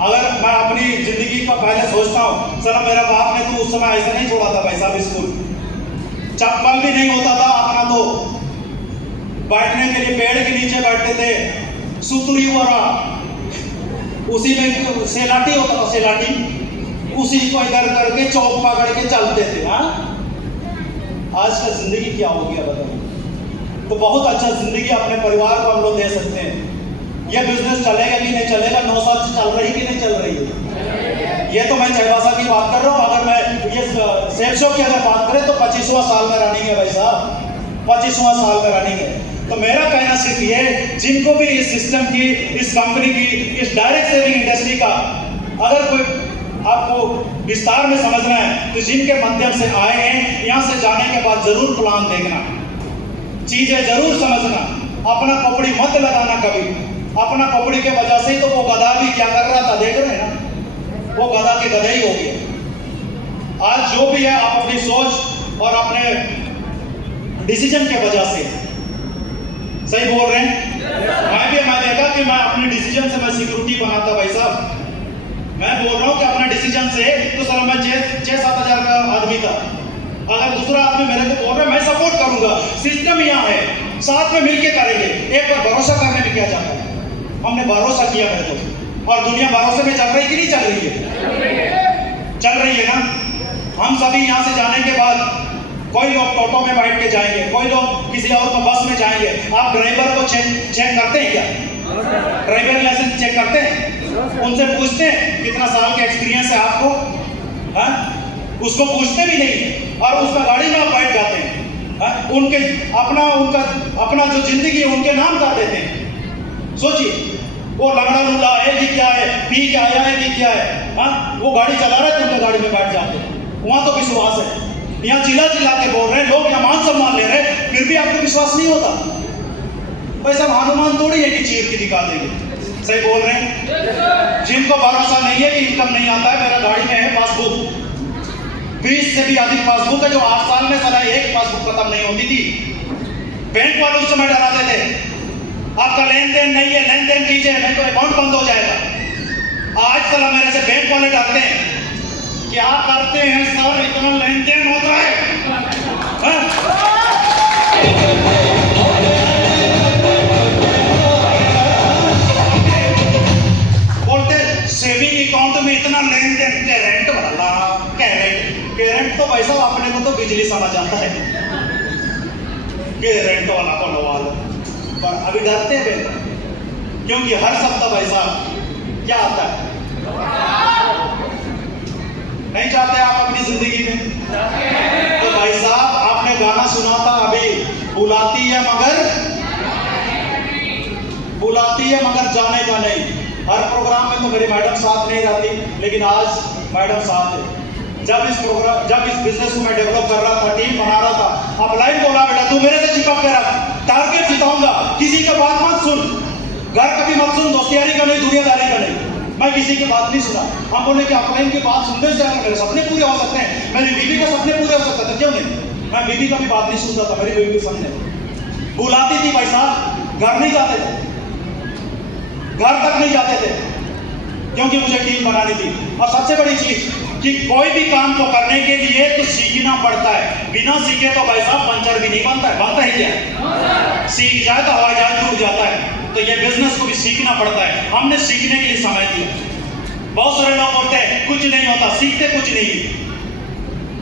अगर मैं अपनी जिंदगी का पहले सोचता हूँ, चलो मेरा बाप ने तो उस समय ऐसा नहीं छोड़ा था भाई साहब स्कूल, चप्पल भी नहीं होता था अपना, तो बैठने के लिए पेड़ के नीचे बैठते थे, सुतरी वाला उसी में सेलाटी होता था, सेलाटी उसी को इधर करके चौक पकड़ के चलते थे। हाँ, आज का जिंदगी क्या हो गया बताइए। तो बहुत अच्छा जिंदगी अपने परिवार को हम लोग दे सकते हैं। ये बिजनेस चलेगा कि नहीं चलेगा, 9 साल से चल रही कि नहीं चल रही है, ये तो मैं चाईबासा की बात कर रहा हूँ। अगर मैं ये सेल शॉप की अगर बात करें तो 25वां साल में रनिंग है भाई साहब, 25वां साल में रनिंग है। तो मेरा कहना सिर्फ ये, जिनको भी इस सिस्टम की, इस कंपनी की, इस डायरेक्ट सेलिंग इंडस्ट्री का अगर कोई आपको विस्तार में समझना है तो जिनके माध्यम से आए हैं, यहाँ से जाने के बाद जरूर प्लान देखना, चीजें जरूर समझना, अपना कपड़ी मत लगाना कभी। अपना कपड़ी के वजह से ही तो वो गधा भी क्या कर रहा था, देख रहे हैं ना, वो गधा के गधा ही हो गया। आज जो भी है आप अपनी सोच और अपने डिसीजन के वजह से सही बोल रहे हैं। मैं देखा कि मैं अपने डिसीजन से मैं सिक्योरिटी बनाता भाई साहब, मैं बोल रहा हूँ कि अपने डिसीजन से तो सर मैं 6-7 हज़ार का आदमी था, अगर दूसरा आदमी मेरे को बोल रहा है मैं सपोर्ट करूंगा। सिस्टम यहाँ है, साथ में मिलके करेंगे। एक बार भरोसा करने में क्या जाता है, हमने भरोसा किया मेरे को, और दुनिया भरोसे में चल रही कि नहीं चल रही है? चल रही है ना। हम सभी यहाँ से जाने के बाद कोई लोग टोटो में बैठ के जाएंगे, कोई लोग किसी और को बस में जाएंगे। आप ड्राइवर को चेक करते हैं क्या? ड्राइवर लाइसेंस चेक करते हैं, उनसे पूछते हैं कितना साल का एक्सपीरियंस है आपको? हाँ, उसको पूछते भी नहीं और उसका गाड़ी में आप बैठ जाते हैं। हाँ? उनके अपना जो जिंदगी है उनके नाम कर देते हैं। सोचिए वो लंगड़ा लूला है कि क्या है, पी के आया है कि क्या है, हाँ? वो गाड़ी चला रहा है तो उनके गाड़ी में बैठ जाते हैं। वहां तो विश्वास है, यहाँ चिल्ला के बोल रहे हैं लोग, यहाँ मान सम्मान ले रहे हैं, फिर भी आपको विश्वास नहीं होता। वैसा हनुमान थोड़ी है कि चीर के दिखा देंगे। सही बोल रहे हैं। जिनको भरोसा नहीं है कि इनकम नहीं आता है, मेरा गाड़ी में है पासबुक, 20 से भी अधिक पासबुक है, जो 8 साल में साला एक पासबुक खत्म नहीं होती थी। बैंक वाले उस समय डराते थे आपका लेन देन नहीं है, लेन देन कीजिए नहीं तो अकाउंट बंद हो जाएगा। आजकल मेरे से बैंक वाले डरते हैं, क्या करते हैं सर, इतना लेन देन होता है, हाँ? बोलते सेविंग अकाउंट में इतना लेन देन, करेंट वाला करेंट तो पैसा अपने को तो बिजली समझ आता है, करेंट वाला को लवाल, पर अभी डरते हैं क्योंकि हर सप्ताह पैसा क्या आता है, नहीं चाहते आप अपनी जिंदगी में। तो भाई साहब आपने गाना सुना था अभी, बुलाती है मगर जाने का नहीं। हर प्रोग्राम में तो मेरी मैडम साथ नहीं रहती, लेकिन आज मैडम साथ है। जब इस बिजनेस को मैं डेवलप कर रहा था, टीम बना रहा था, अपलाइन बोला बेटा तू मेरे से चिपक के रख, टारगेट जिताऊंगा, किसी का बात मत सुन, घर का भी मत सुन, दोस्तियारी का नहीं, दुनियादारी का नहीं। मैं किसी की बात नहीं सुना। हम बोले कि अपलाइन की बात सुनने से मेरे सपने पूरे हो सकते हैं, मेरी बीवी के सपने पूरे हो सकते थे, क्यों नहीं? मैं बीवी का भी बात नहीं सुनता था, मेरी बीवी के सामने बुलाती थी भाई साहब, घर नहीं जाते थे, घर तक नहीं जाते थे, क्योंकि मुझे टीम बनानी थी। और सबसे बड़ी चीज कि कोई भी काम को करने के लिए तो सीखना पड़ता है, बिना सीखे तो भाई साहब पंचर भी नहीं बनता है, बनता ही क्या? सीख जाए तो हवाई जहाज टूट जाता है। तो ये बिजनेस को भी सीखना पड़ता है, हमने सीखने के लिए समय दिया। बहुत सारे लोग बोलते हैं कुछ नहीं होता, सीखते कुछ नहीं,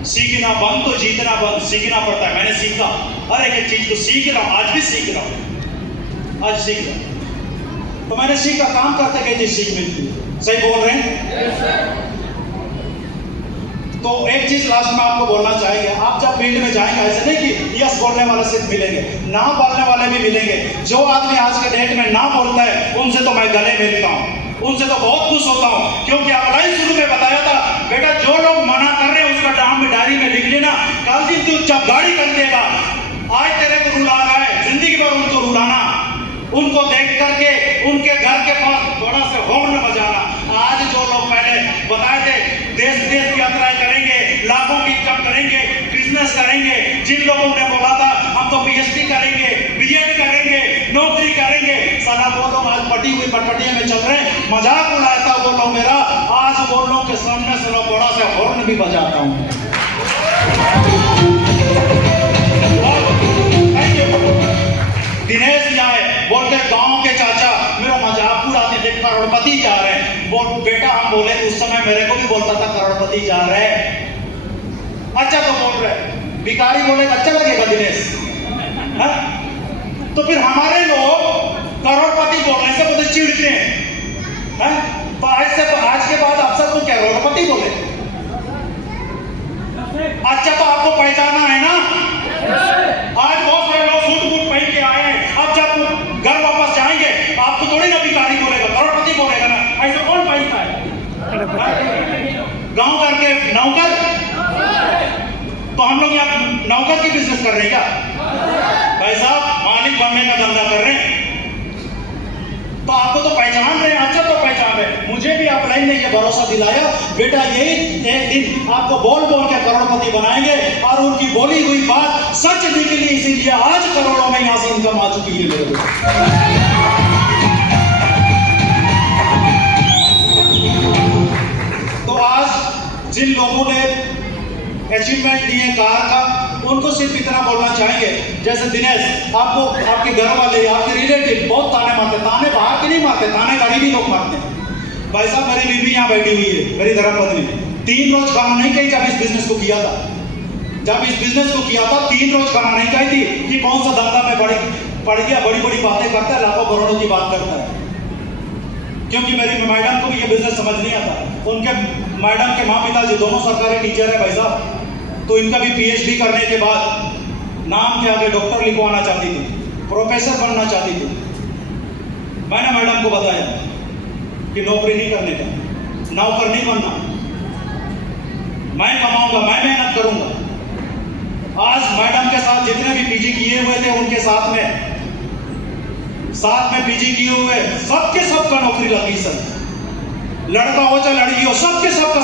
सीखना बंद तो जीतना बंद, सीखना पड़ता है। मैंने सीखा, हर एक चीज को सीख रहा हूं, आज भी सीख रहा हूं, आज सीख रहा हूं। तो मैंने सीखा, काम करते गए चीज सीख मिलती है। सही बोल रहे हैं? तो एक चीज लास्ट में आपको बोलना चाहेंगे, आप जब फील्ड में जाएंगे ऐसे नहीं कि यस बोलने वाले सिर्फ मिलेंगे, ना बोलने वाले भी मिलेंगे। जो आदमी आज के डेट में ना बोलता है उनसे तो मैं गले मिलता हूँ, उनसे तो बहुत खुश होता हूँ, क्योंकि अपलाइन शुरू में बताया था बेटा जो लोग मना कर रहे हैं उसका नाम में डायरी में लिख लेना, कल दिन तू जब गाड़ी कर देगा, आज तेरे को रुला रहा है, जिंदगी भर उनको रुलाना, उनको देख करके उनके घर के पास थोड़ा से हॉर्न बजाना। आज जो लोग पहले बताए थे देश देश की यात्राएं करेंगे, लाखों की इनकम करेंगे, बिजनेस करेंगे, जिन लोगों ने बोला था हम तो पीएचडी करेंगे, बीएड करेंगे, नौकरी करेंगे, साला वो लोग आज पटी हुई पटपटिया में चल रहे हैं। मजाक उड़ाया था वो लोग मेरा, आज वो लोग के सामने से मैं बड़ा सा हॉर्न भी बजाता हूँ। दिनेश यहाँ है, बोलते गांव के चाचा मेरा मजाक उड़ाते थे, करोड़पति जा रहे हैं। बोल बेटा हम बोले उस समय मेरे को भी बोलता था करोड़पति जा रहे हैं, अच्छा तो बोल रहे, भिखारी बोले अच्छा लगेगा दिनेश, हाँ? तो फिर हमारे लोग करोड़पति बोलने से बोलते चिढ़ते हैं, हाँ? तो आज के बाद आप सबको क्या करोड़पति बोले? अच्छा तो आपको पहचाना है ना, आज बहुत सारे लोग सूट बूट पहन के आए हैं, अब जब घर वापस जाएंगे आपको थोड़ी ना भिखारी बोलेगा, करोड़पति बोलेगा ना। ऐसा कौन पहनता है? गांव घर के नौकर, तो हम लोग यहाँ नौकर की बिजनेस कर रहे हैं क्या? भाई साहब मालिक बनने का धंधा कर रहे हैं, तो आपको तो पहचान रहे हैं, अच्छा तो पहचान रहे। मुझे भी अपलाइन ने ये भरोसा दिलाया बेटा यही एक दिन आपको बोल बोल के करोड़पति बनाएंगे, और उनकी बोली हुई बात सच निकली, इसीलिए आज करोड़ों में यहां से इनकम आ चुकी है मेरे को। तो आज जिन लोगों ने अचीवमेंट दिए कार का, उनको सिर्फ इतना बोलना चाहेंगे, जैसे दिनेश आपको आपके घर वाले, आपके रिलेटिव बहुत ताने मारते, ताने बाहर के नहीं मारते, ताने गरीबी लोग मारते हैं। भाई साहब मेरी बीवी यहाँ बैठी हुई है, मेरी धर्मपत्नी, 3 रोज खाना नहीं कही जब इस बिजनेस को किया था, 3 रोज खाना नहीं कही थी कि कौन सा धंधा में पड़ गया, बड़ी बड़ी बातें करता है, लाखों करोड़ों की बात करता है। क्योंकि मेरी मैडम को भी ये बिजनेस समझ नहीं आता, उनके मैडम के माँ पिताजी दोनों सरकारी टीचर है भाई साहब, तो इनका भी पीएचडी करने के बाद नाम के आगे डॉक्टर लिखवाना चाहती थी, प्रोफेसर बनना चाहती थी। मैंने मैडम को बताया कि नौकरी नहीं करने का, नौकर नहीं बनना, मैं कमाऊंगा, मैं मेहनत करूंगा। आज मैडम के साथ जितने भी पीजी किए हुए थे उनके साथ में पीजी किए हुए सबके सबका नौकरी लगी सर, लड़का हो चाहे लड़की हो, सबके सबका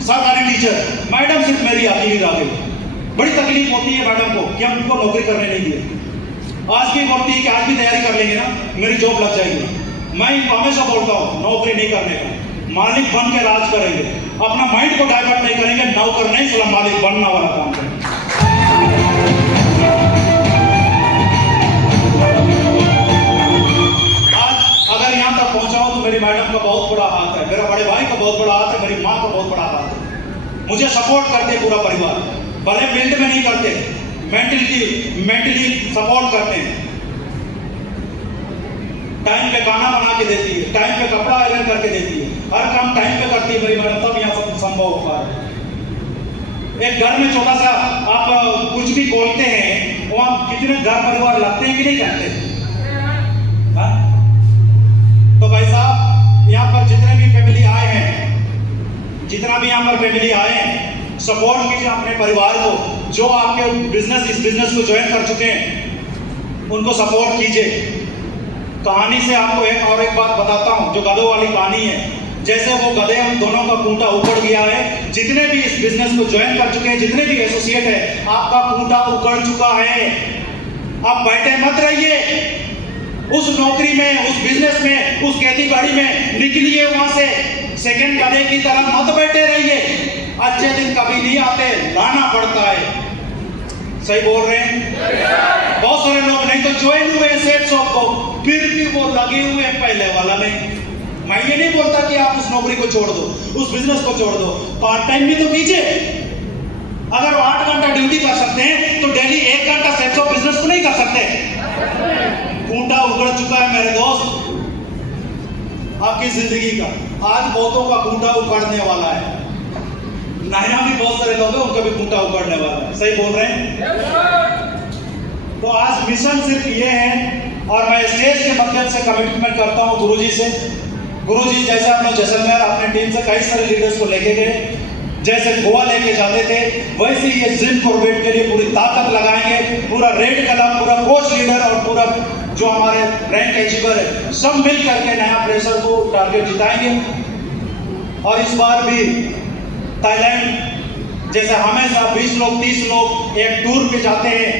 सरकारी टीचर। मैडम सिर्फ मेरी अकेली रह गई। बड़ी तकलीफ होती है मैडम को कि हम उनको नौकरी करने नहीं दिए। आज भी बोलती है कि आज भी तैयारी कर लेंगे ना, मेरी जॉब लग जाएगी। मैं हमेशा बोलता हूँ नौकरी नहीं करने का, मालिक बन के राज करेंगे, अपना माइंड को डाइवर्ट नहीं करेंगे, नौकर नहीं साला मालिक बनना वाला काम करेंगे। आज अगर यहाँ तक पहुंचा हूं तो मेरी मैडम का बहुत बड़ा हाथ है, मेरा बड़े भाई का बहुत बड़ा हाथ है, मेरी माँ का बहुत बड़ा हाथ है। मुझे सपोर्ट करते पूरा परिवार, भले फील्ड में नहीं करते, मेंटली सपोर्ट करते हैं। टाइम पे खाना बना के देती है, टाइम पे कपड़ा आयरन करके देती है, हर काम टाइम पे करती है मेरी मैडम, तब यहाँ सब संभव हो पा रहा है। एक घर में छोटा सा आप कुछ भी बोलते हैं, वहाँ कितने घर परिवार लगते हैं कि नहीं लगते? तो भाई साहब, यहाँ पर जितने भी फैमिली आए हैं, जितना भी यहाँ पर फैमिली आए हैं, सपोर्ट कीजिए अपने परिवार को। जो आपके इस बिजनेस को ज्वाइन कर चुके हैं उनको सपोर्ट कीजिए। कहानी से आपको एक बात बताता हूं, जो गधों वाली कहानी है। जैसे वो गधे हम दोनों का खूंटा उखड़ गया है, जितने भी इस बिजनेस को ज्वाइन कर चुके हैं, जितने भी एसोसिएट है, आपका खूंटा उखड़ चुका है। आप बैठे मत रहिए उस नौकरी में, उस बिजनेस में, उस खेती बाड़ी में, निकलिए वहां से। सेकंड गधे की तरह मत बैठे रहिए, अच्छे दिन कभी नहीं आते, लाना पड़ता है। सही बोल रहे हैं? बहुत सारे लोग नहीं तो ज्वाइन हुए सेट शॉप को, फिर भी वो लगे हुए हैं पहले वाला में। मैं ये नहीं बोलता कि आप उस नौकरी को छोड़ दो, उस बिजनेस को छोड़ दो, पार्ट टाइम भी तो कीजिए। अगर वो 8 घंटा ड्यूटी कर सकते हैं तो डेली 1 घंटा सेट शॉप बिजनेस को नहीं कर सकते? खूंटा उखड़ चुका है मेरे दोस्त आपकी जिंदगी का। आज बहुतों का खूंटा उखड़ने वाला है, नया भी बहुत सारे लोग हैं उनका भी खूंटा उखड़ने वाला है। सही बोल रहे हैं? तो आज मिशन सिर्फ ये है, और मैं स्टेज के माध्यम से कमिटमेंट करता हूँ गुरुजी से। गुरुजी जैसे हम लोग जैसलमेर अपने टीम से कई सारे लीडर्स को लेके गए, जैसे गोवा लेके जाते थे, वैसे ये जिम कॉर्बेट के लिए पूरी ताकत लगाएंगे। पूरा रेड कलम, पूरा कोच लीडर और पूरा जो हमारे रैंक अचीवर है, सब मिल करके नया प्रेशर को टारगेट जिताएंगे। और इस बार भी थाईलैंड जैसे हमेशा 20 लोग 30 लोग एक टूर पे जाते हैं,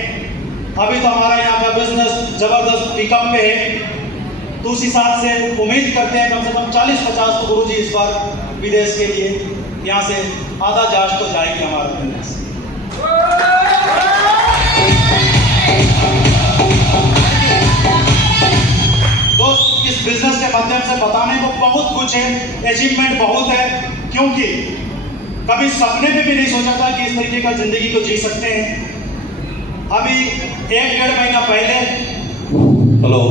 अभी तो हमारा यहाँ का बिजनेस जबरदस्त पिकअप पे है, तो उस हिसाब से उम्मीद करते हैं कम से कम 40-50 तो गुरुजी इस बार विदेश के लिए, यहाँ से आधा जहाज तो जाएगी हमारा बिजनेस। दोस्त, इस बिजनेस के माध्यम से बताने को बहुत कुछ है, अचीवमेंट बहुत है, क्योंकि कभी सपने में भी नहीं सोचा था कि इस तरीके का जिंदगी को जी सकते हैं। अभी 1-1.5 महीना पहले, हेलो,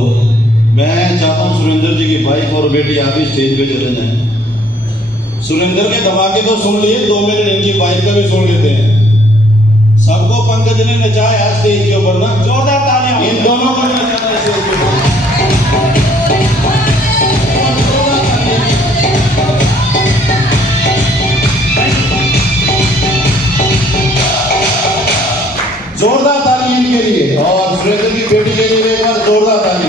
मैं चाहता हूँ सुरेंद्र जी की वाइफ और बेटी आप भी स्टेज पे चले जाएं। सुरेंद्र के धमाके तो सुन लिए, 2 मिनट इनकी वाइफ का भी सुन लेते हैं। सबको पंकज ने नचाया आज स्टेज के ऊपर ना, जोरदार तालियां इन दोनों को नचाया स्टेज के ऊपर। जोरदार ताली इनके लिए, और सुरेंद्र की बेटी के लिए एक बार जोरदार ताली।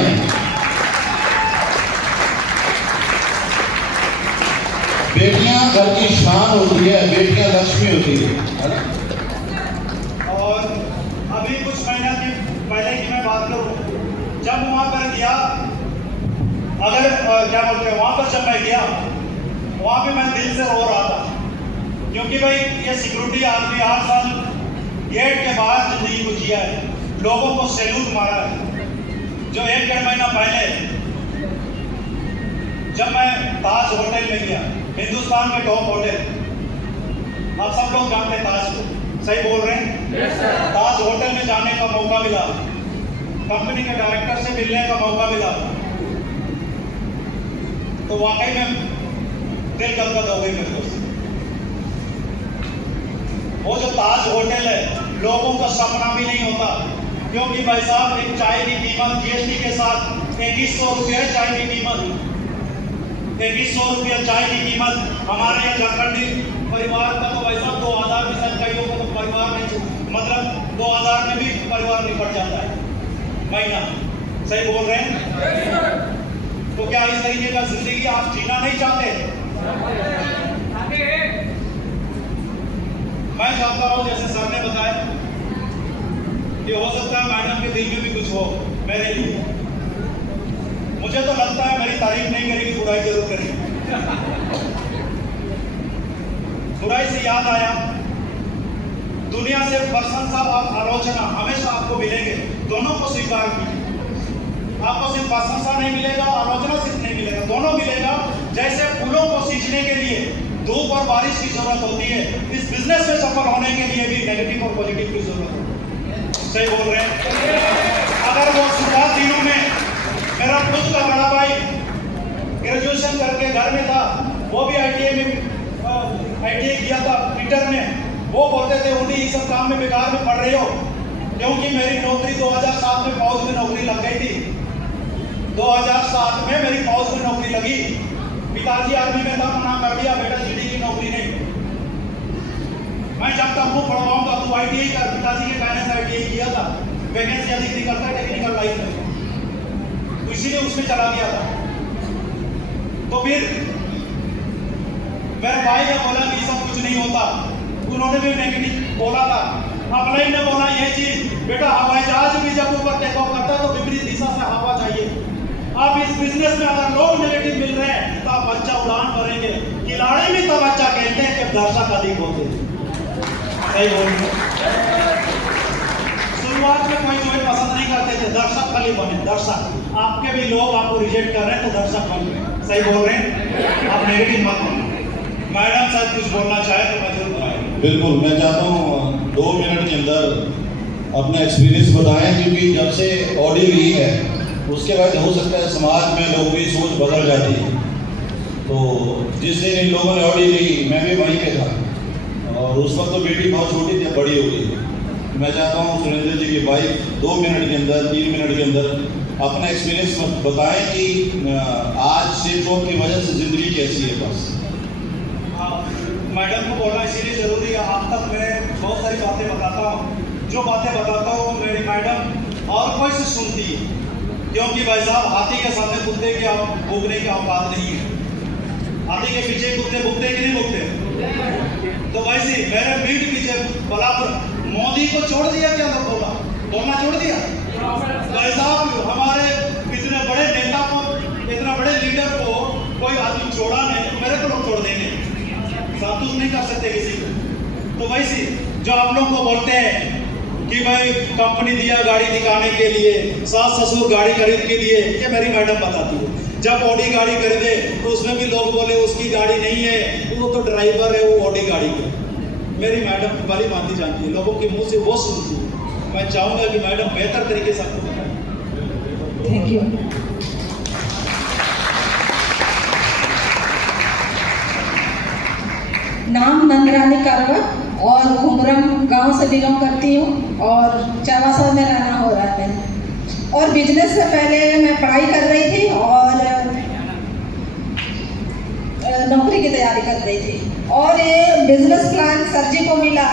बेटियां घर की शान होती है, बेटियां लक्ष्मी होती है। और अभी कुछ महीना की पहले की मैं बात करूं, जब वहां पर गया, अगर क्या बोलते हैं, वहां पर जब मैं गया, वहां पे मैं दिल से रो रहा था, क्योंकि भाई ये सिक्योरिटी आदमी 8 साल गेट के बाहर जिंदगी को जिया है, लोगों को सैल्यूट मारा है। जो 1-1.5 महीना पहले जब मैं ताज होटल में गया, हिंदुस्तान के टॉप होटल, आप सब लोग जानते हैं ताज को, सही बोल रहे हैं? yes, ताज होटल में जाने का मौका मिला, कंपनी के डायरेक्टर से मिलने का मौका मिला, तो वाकई में दिल गदगद हो गई मेरे दोस्त। वो जो ताज होटल है, लोगों का सपना भी नहीं होता, क्योंकि भाई साहब एक चाय की कीमत जीएसटी के साथ 2100 रुपये है। चाय की कीमत 2100 रुपया चाय की कीमत। हमारे यहाँ झारखंडी परिवार का तो भाई साहब 2000 भी शायद कईयों का तो परिवार नहीं, मतलब 2000 में भी परिवार निपट जाता है महीना। सही बोल रहे हैं? तो क्या इस तरीके का जिंदगी आप जीना नहीं चाहते? मैं चाहता हूँ, जैसे सर ने बताया कि हो सकता है मैडम के दिल में भी कुछ हो मेरे लिए। मुझे तो लगता है मेरी तारीफ नहीं करेगी, बुराई जरूर करेगी। बुराई से याद आया, दुनिया से प्रशंसा और आलोचना हमेशा आपको मिलेंगे, दोनों को स्वीकार कीजिए। आपको सिर्फ प्रशंसा नहीं मिलेगा, आलोचना सिर्फ नहीं मिलेगा, दोनों मिलेगा। जैसे फूलों को सींचने के लिए धूप और बारिश की जरूरत होती है, इस बिजनेस में सफल होने के लिए भी नेगेटिव और पॉजिटिव की जरूरत होती है। सही बोल रहे हैं। अगर वो शुरुआत दिनों में मेरा खुद का बड़ा भाई ग्रेजुएशन करके घर में था, वो भी ITI किया था ट्विटर में, वो बोलते थे उन्हीं ये सब काम में बेकार में पढ़ रहे हो, क्योंकि मेरी नौकरी 2007 में फौज में नौकरी लग गई थी। 2007 में मेरी फौज में नौकरी लगी, पिताजी आर्मी में था, मना कर दिया, बेटा जीडी की नौकरी नहीं, मैं जब तक वो पढ़वाऊंगा तू ITI कर। पिताजी के कहने से ITI किया था, वैकेंसी अधिक निकलता है टेक्निकल लाइन में, तो इसीलिए उसमें चला गया था। तो फिर मेरे भाई ने बोला कि सब कुछ नहीं होता, उन्होंने भी नेगेटिव बोला था। अपलाइन ने बोला ये चीज, बेटा हवाई जहाज भी जब ऊपर टेक ऑफ करता है तो विपरीत दिशा से हवा चाहिए। आप इस बिजनेस में अगर लोग नेगेटिव मिल रहे हैं तो आप अच्छा उड़ान भरेंगे। खिलाड़ी भी तब अच्छा कहते हैं कि दर्शक अधिक होते हैं। सही बोल रहे। शुरुआत में कोई पसंद नहीं करते थे, दर्शक खाली बने, दर्शक। आपके भी लोग आपको रिजेक्ट कर रहे हैं तो दर्शक बन रहे। सही बोल रहे हैं, आप नेगेटिव मत बनो। मैडम शायद कुछ बोलना चाहे तो मैं जरूर बताऊं। बिल्कुल, मैं चाहता हूँ 2 मिनट के अंदर अपना एक्सपीरियंस बताएं, क्योंकि जब से ऑडियो ली है उसके बाद हो सकता है समाज में लोगों की सोच बदल जाती है। तो जिस दिन इन लोगों ने ऑडियो ली मैं भी वहीं पे था, और उस वक्त तो बेटी बहुत छोटी थी, बड़ी हो गई। मैं चाहता हूँ सुरेंद्र जी की वाइफ 2 मिनट के अंदर, 3 मिनट के अंदर अपना एक्सपीरियंस बताएं कि आज सेफ जॉब की वजह से ज़िंदगी कैसी है। बस मैडम को बोलना इसीलिए जरूरी है, आप तक मैं बहुत सारी बातें बताता हूँ, जो बातें बताता हूँ मेरी मैडम और कोई से सुनती है, क्योंकि भाई साहब हाथी के सामने कुत्ते के भूखने की औकात नहीं है। हाथी के पीछे कुत्ते भूखते कि नहीं भूखते? तो वैसे मेरे पीठ पीछे बराबर मोदी को छोड़ दिया, क्या ना बोलना छोड़ दिया। भाई साहब हमारे इतने बड़े नेता को, इतना बड़े लीडर को कोई आदमी छोड़ा नहीं, मेरे को लोग छोड़ देंगे, संतुष्ट नहीं कर सकते किसी को। तो वैसे जो आप लोग को बोलते हैं कि भाई कंपनी दिया गाड़ी दिखाने के लिए, सास ससुर गाड़ी खरीद के दिए, ये मेरी मैडम बताती है। जब ऑडी गाड़ी खरीदे तो उसमें भी लोग बोले उसकी गाड़ी नहीं है, वो तो ड्राइवर है, वो ऑडी गाड़ी का। मेरी मैडम भली भांति जानती है, लोगों के मुंह से वो सुनती है। मैं चाहूंगा कि मैडम बेहतर तरीके से आपको बताएं। Thank you. नाम नंदरानी कारवर और कुमरम गांव से बिलोंग करती हूँ और चावासा में रहना हो रहा है। और बिजनेस से पहले मैं पढ़ाई कर रही थी और नौकरी की तैयारी कर रही थी, और ये बिजनेस प्लान सर जी को मिला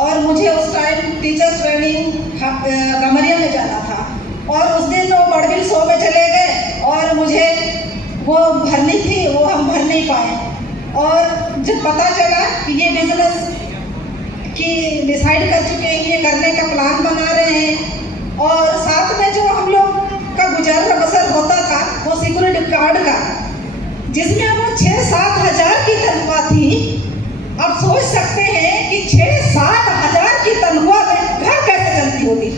और मुझे उस टाइम टीचर्स ट्रेनिंग गमरिया में जाना था, और उस दिन वो बड़बिल शो में चले गए और मुझे वो भरनी थी, वो हम भर नहीं पाए। और जब पता चला कि ये बिजनेस की डिसाइड कर चुके हैं, ये करने का प्लान बना रहे हैं, और साथ में जो हम लोग का गुजारा बसर होता था वो सिक्योरिटी गार्ड का, जिसमें वो 6-7 हज़ार की तनख्वाह थी। अब सोच सकते हैं कि 6-7 हज़ार की तनख्वाह में घर कैसे चलती होगी।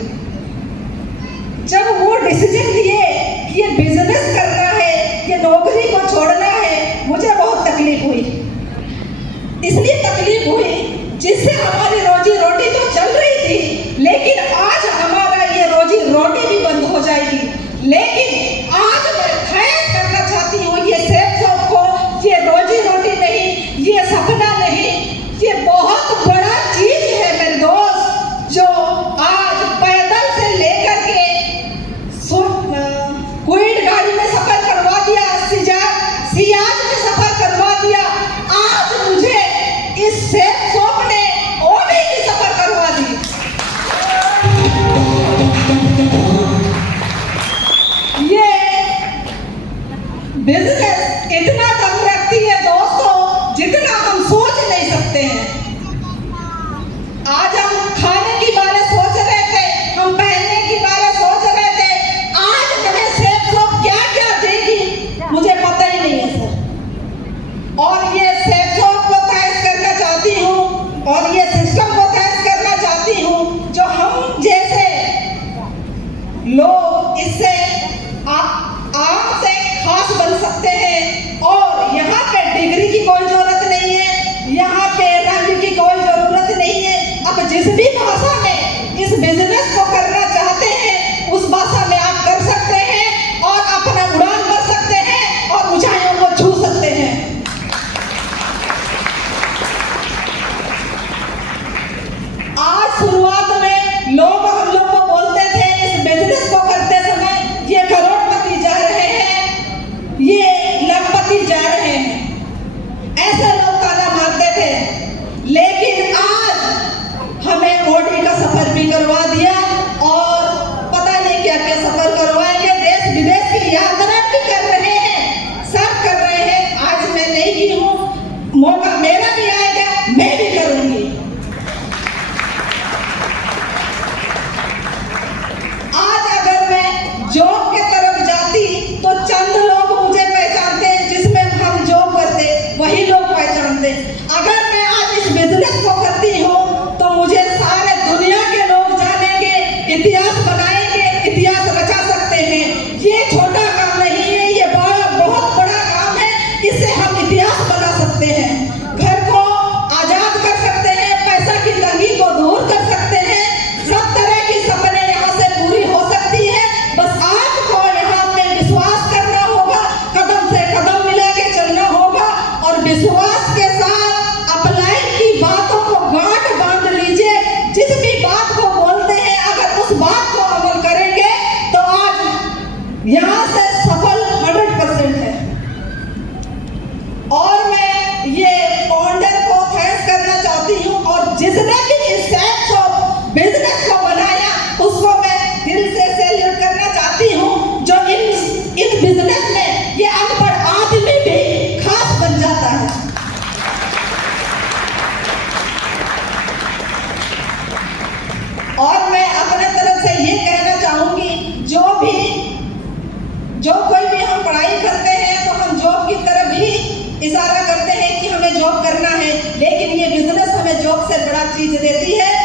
जब वो डिसीजन लिए कि ये बिजनेस करना है, ये नौकरी को छोड़ना है, मुझे बहुत तकलीफ हुई। इसलिए तकलीफ हुई जिससे हमारी रोजी रोटी तो चल रही थी, लेकिन आज हमारा ये रोजी रोटी भी बंद हो जाएगी। लेकिन आज मैं खैर करना चाहती हूँ ये सेफ जॉब को, ये रोजी रोटी नहीं, ये सपना नहीं, ये बहुत बड़ा चीज है मेरे दोस्त, जो आज पैदल से लेकर के क्विड गाड़ी में सफर करवा दिया, सियाज में सफर करवा दिया। आज मुझे इस सेफ जॉब ने ओडी की सफर करवा दी। ये बिजनेस इतना दम रखती है दोस्तों, जितना हम सोच नहीं सकते हैं। आज हम खाने की बारे सोच रहे थे, हम पहनने की बारे सोच रहे थे, आज हमें सेफ जॉब क्या क्या देगी मुझे पता ही नहीं है सर। जो कोई भी हम पढ़ाई करते हैं तो हम जॉब की तरफ ही इशारा करते हैं कि हमें जॉब करना है, लेकिन ये बिजनेस हमें जॉब से बड़ा चीज देती है।